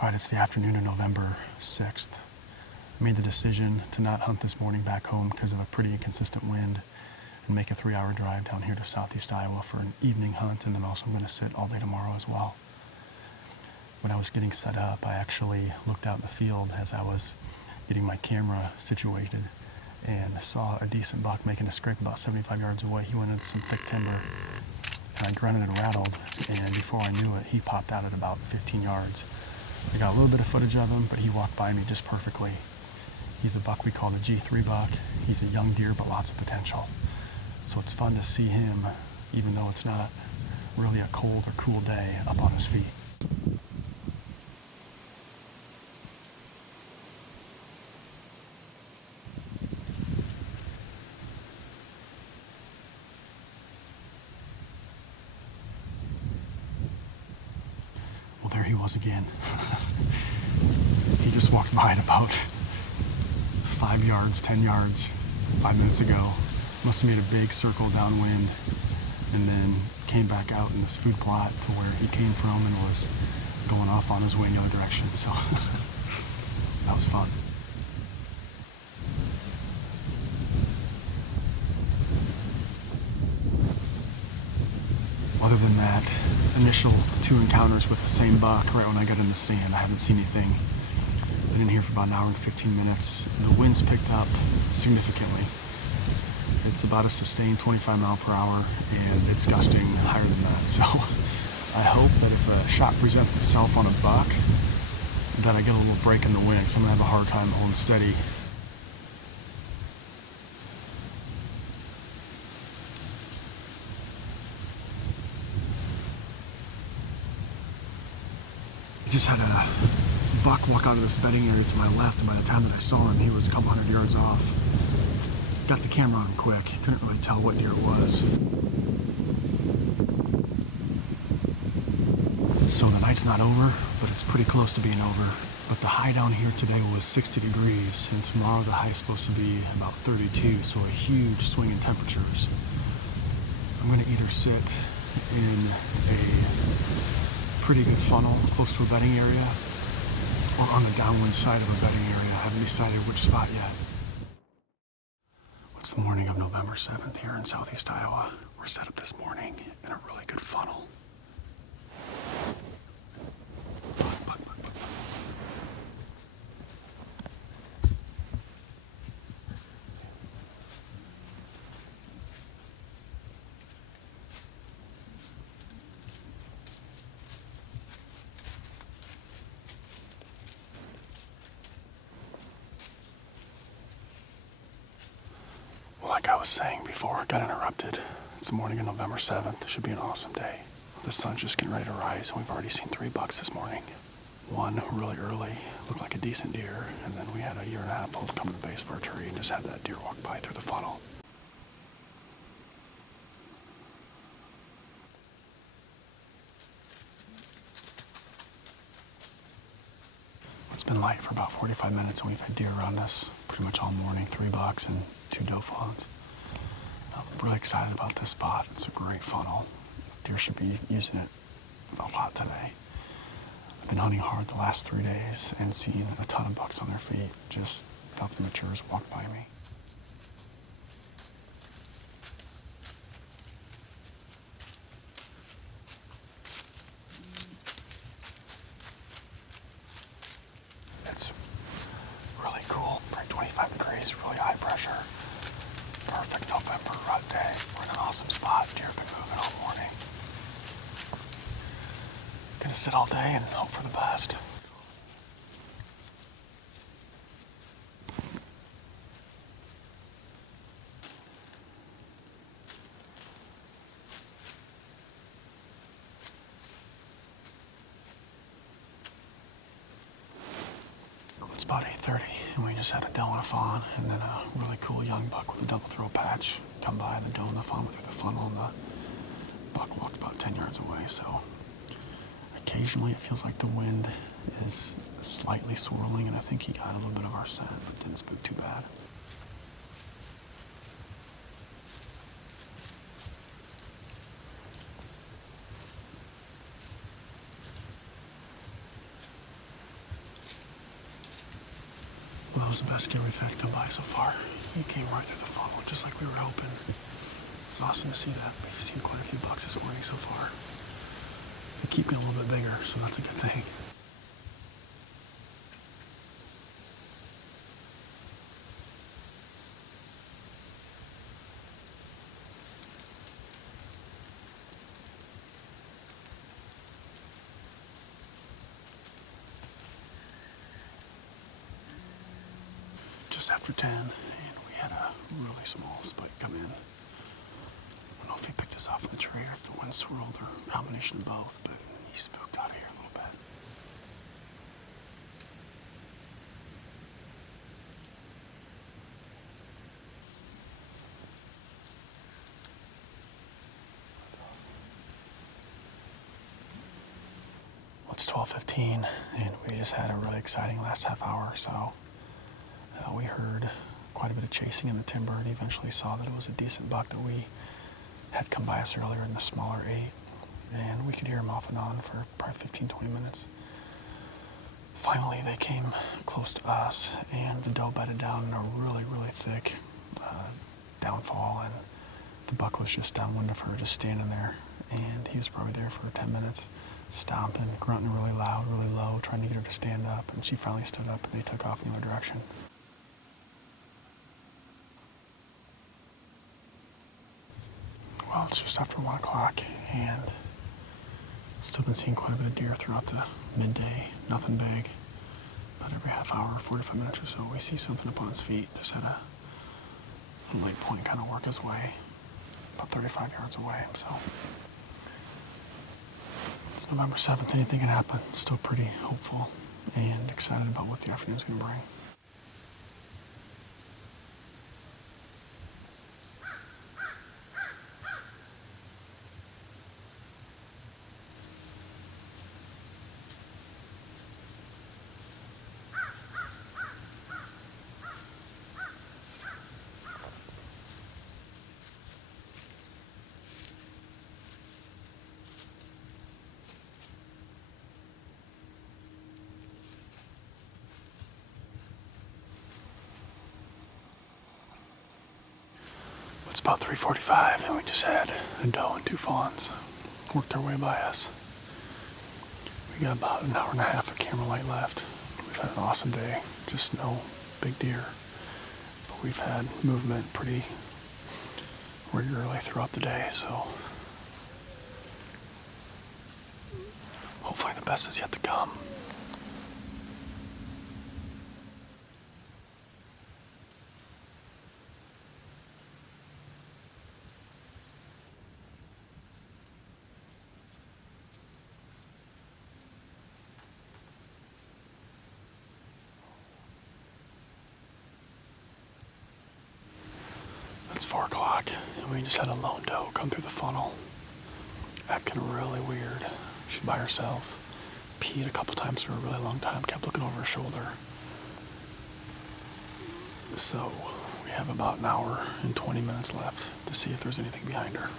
All right, it's the afternoon of November 6th. I made the decision to not hunt this morning back home because of a pretty inconsistent wind and make a 3-hour drive down here to southeast Iowa for an evening hunt, and then also I'm going to sit all day tomorrow as well. When I was getting set up, I actually looked out in the field as I was getting my camera situated and saw a decent buck making a scrape about 75 yards away. He went into some thick timber, and I grunted and rattled, and before I knew it, he popped out at about 15 yards. I got a little bit of footage of him, but he walked by me just perfectly. He's a buck we call the G3 buck. He's a young deer, but lots of potential. So it's fun to see him, even though it's not really a cold or cool day, up on his feet. Well, there he was again. He just walked by at about 5 yards, 10 yards, 5 minutes ago. Must have made a big circle downwind and then came back out in this food plot to where he came from and was going off on his way in the other direction. So that was fun. Other than that, initial 2 encounters with the same buck right when I got in the stand, I haven't seen anything. Been in here for about an hour and 15 minutes. The wind's picked up significantly. It's about a sustained 25 mile per hour, and it's gusting higher than that. So I hope that if a shot presents itself on a buck, that I get a little break in the wind, because I'm gonna have a hard time holding steady. I just had a buck walk out of this bedding area to my left, and by the time that I saw him, he was a couple hundred yards off. Got the camera on him quick. Couldn't really tell what deer it was. So the night's not over, but it's pretty close to being over. But the high down here today was 60 degrees, and tomorrow the high is supposed to be about 32, so a huge swing in temperatures. I'm gonna either sit in a pretty good funnel close to a bedding area or on the downwind side of a bedding area. I haven't decided which spot yet. It's the morning of November 7th here in southeast Iowa. We're set up this morning in a really good funnel. Like I was saying before, I got interrupted. It's the morning of November 7th. It should be an awesome day. The sun's just getting ready to rise, and we've already seen 3 bucks this morning. One really early, looked like a decent deer, and then we had a 1.5-year-old come to the base of Archery and just had that deer walk by through the funnel. It's been light for about 45 minutes, and we've had deer around us pretty much all morning. 3 bucks and 2 doe fawns. I'm really excited about this spot. It's a great funnel. Deer should be using it a lot today. I've been hunting hard the last 3 days and seen a ton of bucks on their feet. Just nothing matures walk by me. It's really cool. Right, 25 degrees, really high pressure. Perfect November rut day. We're in an awesome spot. Deer have been moving all morning. Gonna sit all day and hope for the best. It's about 8:30, and we just had a doe and a fawn, and then a really cool young buck with a double throw patch come by. The doe and the fawn went through the funnel, and the buck walked about 10 yards away. So occasionally it feels like the wind is slightly swirling, and I think he got a little bit of our scent, but didn't spook too bad. was the best deer we've had come by so far. He came right through the funnel, just like we were hoping. It's awesome to see that. We've seen quite a few bucks this morning so far. They keep getting a little bit bigger, so that's a good thing. Just after 10, and we had a really small spike come in. I don't know if he picked us off in the tree or if the wind swirled or a combination of both, but he spooked out of here a little bit. Well, it's 12:15, and we just had a really exciting last half hour or so. We heard quite a bit of chasing in the timber and eventually saw that it was a decent buck that we had come by us earlier in the smaller 8, and we could hear him off and on for probably 15-20 minutes. Finally, they came close to us, and the doe bedded down in a really, really thick downfall, and the buck was just downwind of her, just standing there, and he was probably there for 10 minutes, stomping, grunting really loud, really low, trying to get her to stand up, and she finally stood up, and they took off in the other direction. Well, it's just after 1 o'clock, and still been seeing quite a bit of deer throughout the midday. Nothing big, but every half hour, 45 minutes or so, we see something up on its feet. Just had a light point kind of work his way, about 35 yards away. So it's November 7th. Anything can happen. Still pretty hopeful and excited about what the afternoon's going to bring. It's about 3:45, and we just had a doe and 2 fawns work their way by us. We got about an hour and a half of camera light left. We've had an awesome day, just no big deer, but we've had movement pretty regularly throughout the day, so hopefully the best is yet to come. It's 4 o'clock, and we just had a lone doe come through the funnel, acting really weird. She's by herself, peed a couple times for a really long time, kept looking over her shoulder. So we have about an hour and 20 minutes left to see if there's anything behind her.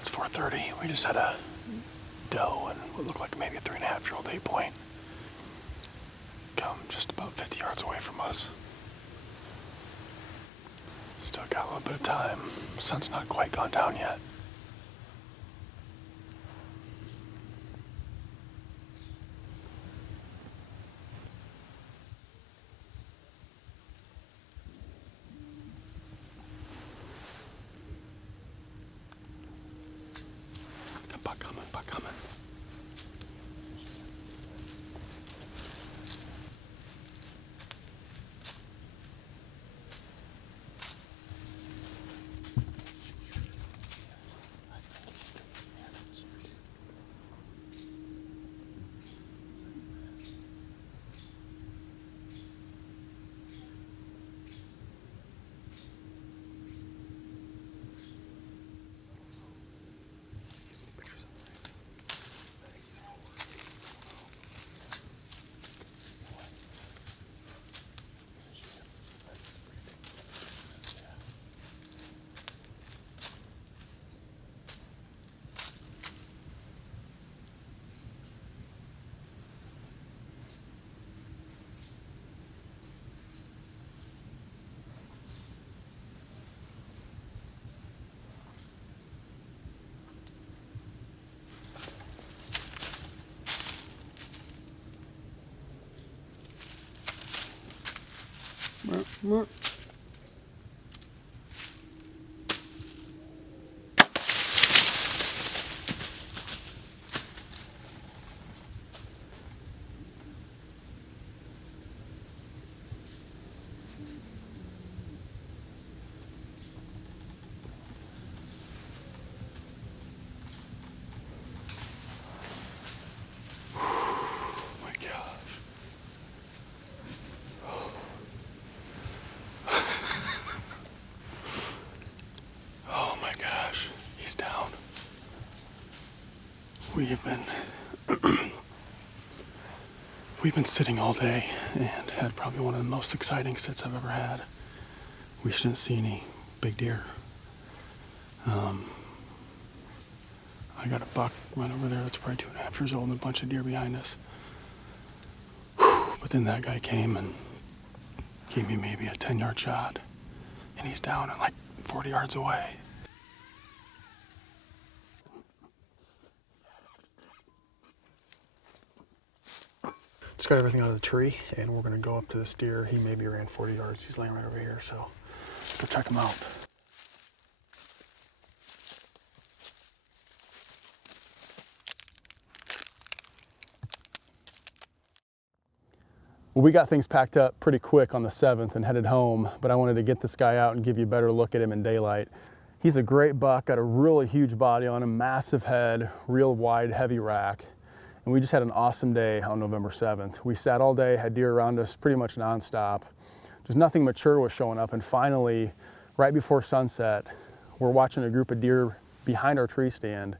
It's 4:30. We just had a doe and what looked like maybe a 3.5-year-old 8-point come just about 50 yards away from us. Still got a little bit of time. Sun's not quite gone down yet. Buck coming. We've been sitting all day and had probably one of the most exciting sits I've ever had. We shouldn't see any big deer. I got a buck right over there that's probably 2.5 years old and a bunch of deer behind us. But then that guy came and gave me maybe a 10-yard shot, and he's down at like 40 yards away. Just got everything out of the tree, and we're gonna go up to this deer. He maybe ran 40 yards. He's laying right over here, so let's go check him out. Well, we got things packed up pretty quick on the 7th and headed home, but I wanted to get this guy out and give you a better look at him in daylight. He's a great buck, got a really huge body on him, massive head, real wide, heavy rack. And we just had an awesome day on November 7th. We sat all day, had deer around us pretty much nonstop. Just nothing mature was showing up. And finally, right before sunset, we're watching a group of deer behind our tree stand.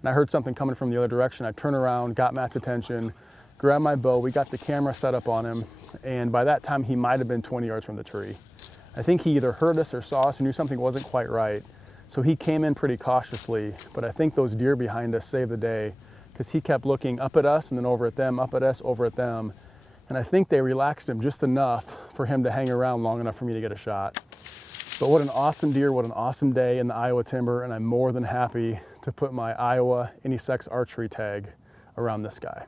And I heard something coming from the other direction. I turned around, got Matt's attention, grabbed my bow. We got the camera set up on him. And by that time, he might have been 20 yards from the tree. I think he either heard us or saw us and knew something wasn't quite right. So he came in pretty cautiously. But I think those deer behind us saved the day, because he kept looking up at us and then over at them, up at us, over at them. And I think they relaxed him just enough for him to hang around long enough for me to get a shot. But what an awesome deer, what an awesome day in the Iowa timber, and I'm more than happy to put my Iowa Unisex Archery tag around this guy.